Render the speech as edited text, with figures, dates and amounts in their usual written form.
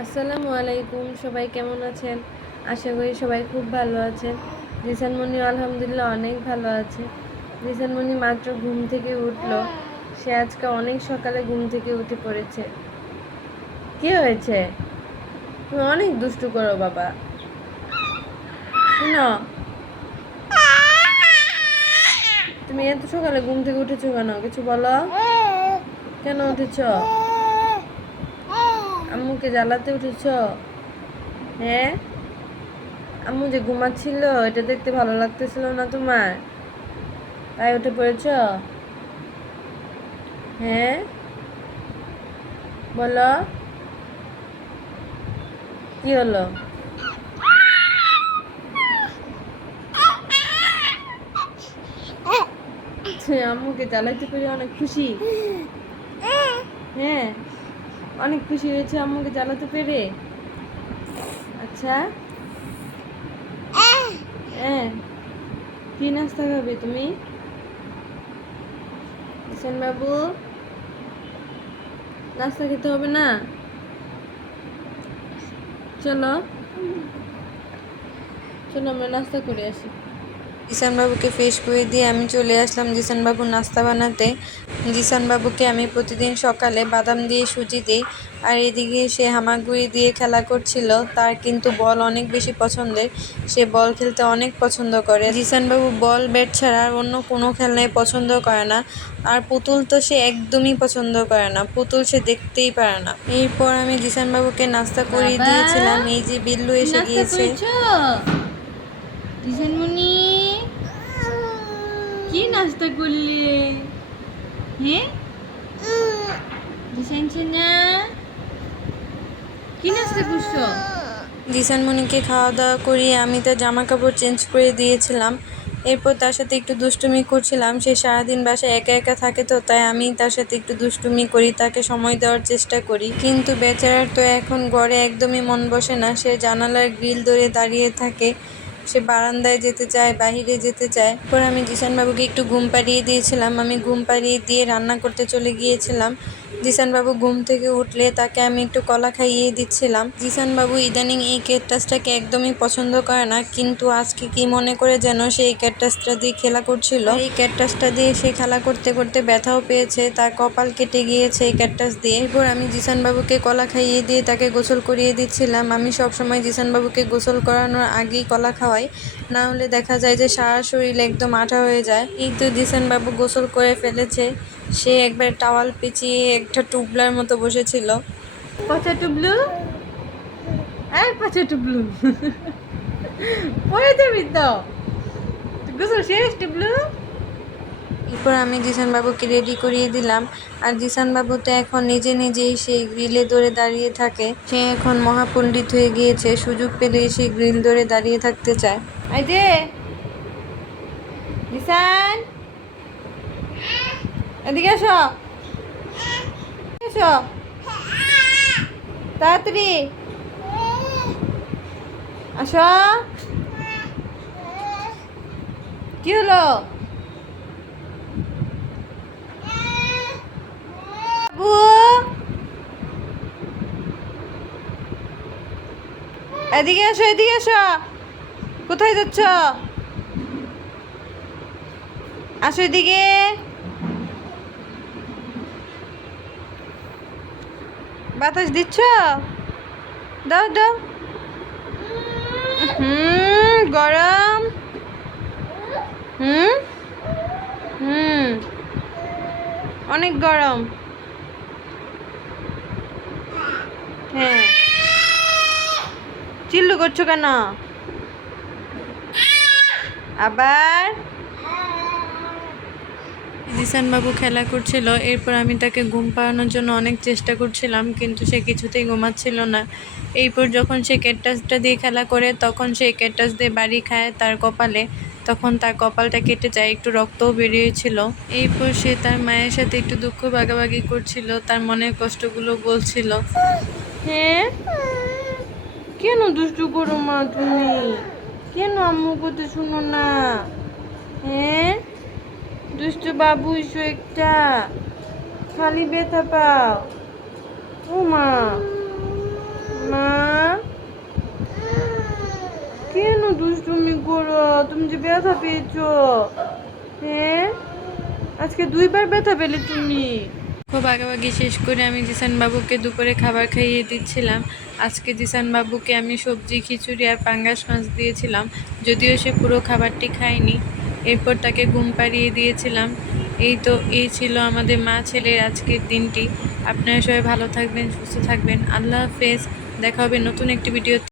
আসসালামু আলাইকুম, সবাই কেমন আছেন? আশা করি সবাই খুব ভালো আছেন। জিসানমণি আলহামদুলিল্লাহ অনেক ভালো আছে। জিসানমণি মাত্র ঘুম থেকে উঠলো। সে আজকে অনেক সকালে ঘুম থেকে উঠে পড়েছে। কি হয়েছে? তুমি অনেক দুষ্টু করো বাবা। শুনো, তুমি এত সকালে ঘুম থেকে উঠেছো কেন? কিছু বলো। কেন উঠেছ? আম্মুকে জ্বালাতে উঠেছ? হ্যাঁ, আম্মু যে ঘুমাচ্ছিল এটা দেখতে ভালো লাগতেছিল না তোমার, তাই উঠে পড়েছ? হ্যাঁ, বলো কি হলো? আম্মুকে জ্বালাইতে পেরে অনেক খুশি। হ্যাঁ, অনেক খুশি হয়েছে আম্মুকে জ্বালাতে পেরে। আচ্ছা, হ্যাঁ, কি নাস্তা খাবে তুমি? হোসেন বাবু, নাস্তা খেতে হবে না? চলো চলো আমরা নাস্তা করে আসি। জিসান বাবুকে ফ্রেশ করে দিয়ে আমি চলে আসলাম জিসান বাবুর নাস্তা বানাতে। জিসান বাবুকে আমি প্রতিদিন সকালে বাদাম দিয়ে সুজি দিই, আর এদিকে সে হামাগুড়ি দিয়ে খেলা করছিল। তার কিন্তু বল অনেক বেশি পছন্দের, সে বল খেলতে অনেক পছন্দ করে। জিসান বাবু বল ব্যাট ছাড়া আর অন্য কোনো খেলনাই পছন্দ করে না। আর পুতুল তো সে একদমই পছন্দ করে না, পুতুল সে দেখতেই পারে না। এরপর আমি জিসান বাবুকে নাস্তা করিয়ে দিয়েছিলাম। এই যে বিল্লু এসে গিয়েছে। জিসানমণি, কি নাস্তা করলে? হ্যাঁ, জিসান সোনা, কি নাস্তা করছো? জিসানমণিকে খাওয়া দাওয়া করিয়ে আমি তার জামা কাপড় চেঞ্জ করে দিয়েছিলাম। এরপর তার সাথে একটু দুষ্টুমি করছিলাম। সে সারাদিন বাসায় একা একা থাকে, তো তাই আমি তার সাথে একটু দুষ্টুমি করি, তাকে সময় দেওয়ার চেষ্টা করি। কিন্তু বেচারার তো এখন ঘরে একদমই মন বসে না। সে জানালার গ্রিল ধরে দাঁড়িয়ে থাকে, সে বারান্দায় যেতে চায়, বাহিরে যেতে চায়। এরপর আমি জিসান বাবুকে একটু ঘুম পাড়িয়ে দিয়েছিলাম। আমি ঘুম পাড়িয়ে দিয়ে রান্না করতে চলে গিয়েছিলাম। জিসান বাবু ঘুম থেকে উঠলে তাকে আমি একটু কলা খাইয়ে দিচ্ছিলাম। জিসান বাবু ইদানিং এই ক্যাকটাসটাকে একদমই পছন্দ করে না, কিন্তু আজকে কি মনে করে যেন সে এই ক্যাকটাসটা দিয়ে খেলা করছিল। এই ক্যাকটাসটা দিয়ে সে খেলা করতে করতে ব্যথাও পেয়েছে, তার কপাল কেটে গিয়েছে এই ক্যাকটাস দিয়ে। এরপর আমি জিসান বাবুকে কলা খাইয়ে দিয়ে তাকে গোসল করিয়ে দিচ্ছিলাম। আমি সবসময় জিসান বাবুকে গোসল করানোর আগেই কলা খাওয়াই, না হলে দেখা যায় যে সারা শরীর একদম আঠা হয়ে যায়। কিন্তু জিসান বাবু গোসল করে ফেলেছে। সে একবার টাওয়াল পেঁচিয়ে একটা টুবলার মতো বসেছিল। পচা টুবলু, এই পচা টুবলু, পড়ে যাবি তো। গোসল শেষ টুবলু? এরপর আমি জিসান বাবুকে রেডি করিয়ে দিলাম। আর জিসান বাবু তো এখন নিজে নিজেই সেই গ্রিলে ধরে দাঁড়িয়ে থাকে। সে এখন মহাপণ্ডিত হয়ে গিয়েছে, সুযোগ পেলেই সে গ্রিল ধরে দাঁড়িয়ে থাকতে চায়। এই যে জিসান, এদিকে এসো, এসো তাড়াতাড়ি আসো। কি হলো বাবু? এদিকে এসো, এদিকে এসো। কোথায় যাচ্ছ? আসো এদিকে। বাতাস দিচ্ছ? দাও দাও। গরম। হুম হুম অনেক গরম। হ্যাঁ, চিল্লু করছো কেন আবার? জিসান বাবু খেলা করছিল। এরপর আমি তাকে ঘুম পাড়ানোর জন্য অনেক চেষ্টা করছিলাম, কিন্তু সে কিছুতেই ঘুমাচ্ছিল না। এরপর যখন সে ক্যাকটাসটা দিয়ে খেলা করে, তখন সে ক্যাকটাস দিয়ে বাড়ি খায় তার কপালে। তখন তার কপালটা কেটে যায়, একটু রক্তও বেরিয়েছিল। এরপর সে তার মায়ের সাথে একটু দুঃখ ভাগাভাগি করছিল, তার মনের কষ্টগুলো বলছিল। হ্যাঁ, কেন দুষ্টু করো মা তুমি? কেন আম্মু কথা শুনো না? হ্যাঁ, দুষ্টু বাবু ইসো একটা, খালি ব্যথা পাও। ও মা, তুমি যে ব্যথা পেয়েছো? হ্যাঁ, আজকে 2বার ব্যথা পেলে তুমি। খুব আগাবাগি শেষ করে আমি জিসান বাবুকে দুপুরে খাবার খাইয়ে দিচ্ছিলাম। আজকে জিসান বাবুকে আমি সবজি, খিচুড়ি আর পাঙ্গাস মাছ দিয়েছিলাম, যদিও সে পুরো খাবারটি খায়নি। এরপর তাকে ঘুম পাড়িয়ে দিয়েছিলাম। এই ছিল আমাদের মা ছেলের আজকের দিনটি। আপনারা সবাই ভালো থাকবেন, সুস্থ থাকবেন। আল্লাহ হাফেজ। দেখা হবে নতুন একটি ভিডিও।